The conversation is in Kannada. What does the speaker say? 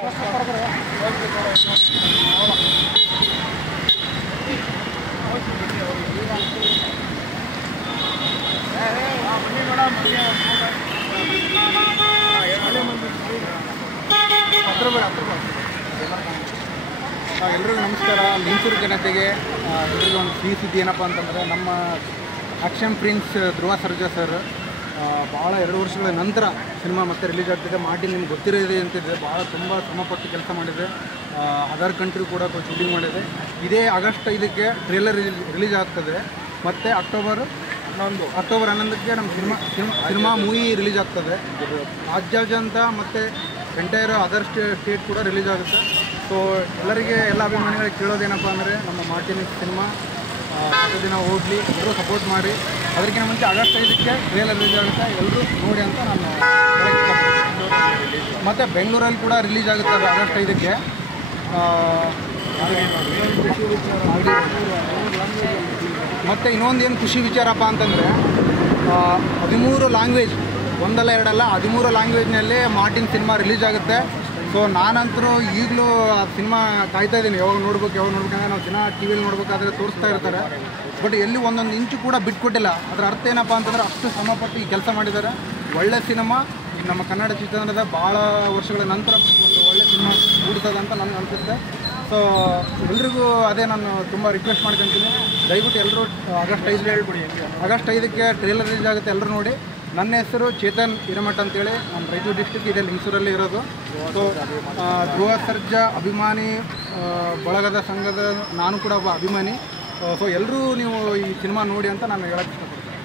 ಎಲ್ರಿಗೂ ನಮಸ್ಕಾರ. ಲಿಂಗಸೂರು ಜನತೆಗೆ ಎಲ್ರಿಗೂ ಒಂದು ಸಿಹಿ ಸುದ್ದಿ ಏನಪ್ಪ ಅಂತಂದರೆ, ನಮ್ಮ action prince Dhruva Sarja sir ಭಾಳ 2 ವರ್ಷಗಳ ನಂತರ ಸಿನಿಮಾ ಮತ್ತೆ ರಿಲೀಸ್ ಆಗ್ತಿದೆ. ಮಾರ್ಟಿನ್ ನಿಮ್ಗೆ ಗೊತ್ತಿರೋದೇ ಅಂತಿದೆ, ಭಾಳ ತುಂಬ ಶ್ರಮಪಟ್ಟು ಕೆಲಸ ಮಾಡಿದೆ. ಅದರ್ ಕಂಟ್ರಿ ಕೂಡ ಶೂಟಿಂಗ್ ಮಾಡಿದೆ. ಇದೇ ಆಗಸ್ಟ್ 5ಕ್ಕೆ ಟ್ರೇಲರ್ ರಿಲೀಸ್ ಆಗ್ತದೆ. ಮತ್ತು ಅಕ್ಟೋಬರ್ 11ಕ್ಕೆ ನಮ್ಮ ಸಿನಿಮಾ ಮೂವಿ ರಿಲೀಸ್ ಆಗ್ತದೆ. ರಾಜ್ಯಾದ್ಯಂತ ಮತ್ತು ಎಂಟೈರ್ ಅದರ್ ಸ್ಟೇಟ್ ಕೂಡ ರಿಲೀಸ್ ಆಗುತ್ತೆ. ಸೊ ಎಲ್ಲರಿಗೆ, ಎಲ್ಲ ಅಭಿಮಾನಿಗಳಿಗೆ ಕೇಳೋದೇನಪ್ಪ ಅಂದರೆ, ನಮ್ಮ ಮಾರ್ಟಿನ್ ಸಿನಿಮಾ ದಿನ ಹೋಗಲಿ, ಎಲ್ಲರೂ ಸಪೋರ್ಟ್ ಮಾಡಿ. ಅದಕ್ಕಿಂತ ಮುಂಚೆ ಆಗಸ್ಟ್ 5ಕ್ಕೆ ಟ್ರೇಲರ್ ರಿಲೀಸ್ ಆಗುತ್ತೆ, ಎಲ್ಲರೂ ನೋಡಿ ಅಂತ ನಾನು ಹೇಳಕ್ಕೆ. ಮತ್ತು ಬೆಂಗಳೂರಲ್ಲಿ ಕೂಡ ರಿಲೀಸ್ ಆಗುತ್ತೆ ಅದು ಆಗಸ್ಟ್ 5ಕ್ಕೆ. ಮತ್ತು ಇನ್ನೊಂದೇನು ಖುಷಿ ವಿಚಾರಪ್ಪ ಅಂತಂದರೆ, 13 ಲ್ಯಾಂಗ್ವೇಜ್, ಒಂದಲ್ಲ ಎರಡಲ್ಲ 13 ಲ್ಯಾಂಗ್ವೇಜ್ನಲ್ಲಿ ಮಾರ್ಟಿನ್ ಸಿನಿಮಾ ರಿಲೀಸ್ ಆಗುತ್ತೆ. ಸೊ ನಾನಂತರೂ ಈಗಲೂ ಆ ಸಿನಿಮಾ ಕಾಯ್ತಾ ಇದ್ದೀನಿ, ಯಾವಾಗ ನೋಡ್ಬೇಕಂದ್ರೆ ನಾವು ದಿನ ಟಿ ವಿಯಲ್ಲಿ ನೋಡ್ಬೇಕಾದ್ರೆ ತೋರಿಸ್ತಾ ಇರ್ತಾರೆ. ಬಟ್ ಎಲ್ಲಿ ಒಂದೊಂದು ಇಂಚು ಕೂಡ ಬಿಟ್ಕೊಟ್ಟಿಲ್ಲ. ಅದರ ಅರ್ಥ ಏನಪ್ಪ ಅಂತಂದರೆ, ಅಷ್ಟು ಶ್ರಮಪಟ್ಟು ಈ ಕೆಲಸ ಮಾಡಿದ್ದಾರೆ. ಒಳ್ಳೆ ಸಿನಿಮಾ ನಮ್ಮ ಕನ್ನಡ ಚಿತ್ರರಂಗದ ಭಾಳ ವರ್ಷಗಳ ನಂತರ ಒಂದು ಒಳ್ಳೆ ಸಿನಿಮಾ ಮೂಡ್ತದೆ ಅಂತ ನನಗೆ ಅನಿಸುತ್ತೆ. ಸೊ ಎಲ್ರಿಗೂ ಅದೇ ನಾನು ತುಂಬ ರಿಕ್ವೆಸ್ಟ್ ಮಾಡ್ಕೊತೀನಿ, ದಯವಿಟ್ಟು ಎಲ್ಲರೂ ಆಗಸ್ಟ್ 5ಕ್ಕೆ ಟ್ರೇಲರ್ ರಿಲೀಸ್ ಆಗುತ್ತೆ, ಎಲ್ಲರೂ ನೋಡಿ. ನನ್ನ ಹೆಸರು ಚೇತನ್ ಹಿರೇಮಠ ಅಂತೇಳಿ, ನಮ್ಮ ರಾಯಚೂರು ಡಿಸ್ಟಿಕ್ ಇದೆ, ಲಿಂಗಸೂರಲ್ಲಿ ಇರೋದು. ಸೊ ಧ್ರುವ ಸರ್ಜಾ ಅಭಿಮಾನಿ ಬಳಗದ ಸಂಘದ ನಾನು ಕೂಡ ಒಬ್ಬ ಅಭಿಮಾನಿ. ಸೊ ಎಲ್ಲರೂ ನೀವು ಈ ಸಿನಿಮಾ ನೋಡಿ ಅಂತ ನಾನು ಹೇಳಕ್ಕೆ ಇಷ್ಟಪಡ್ತೀನಿ.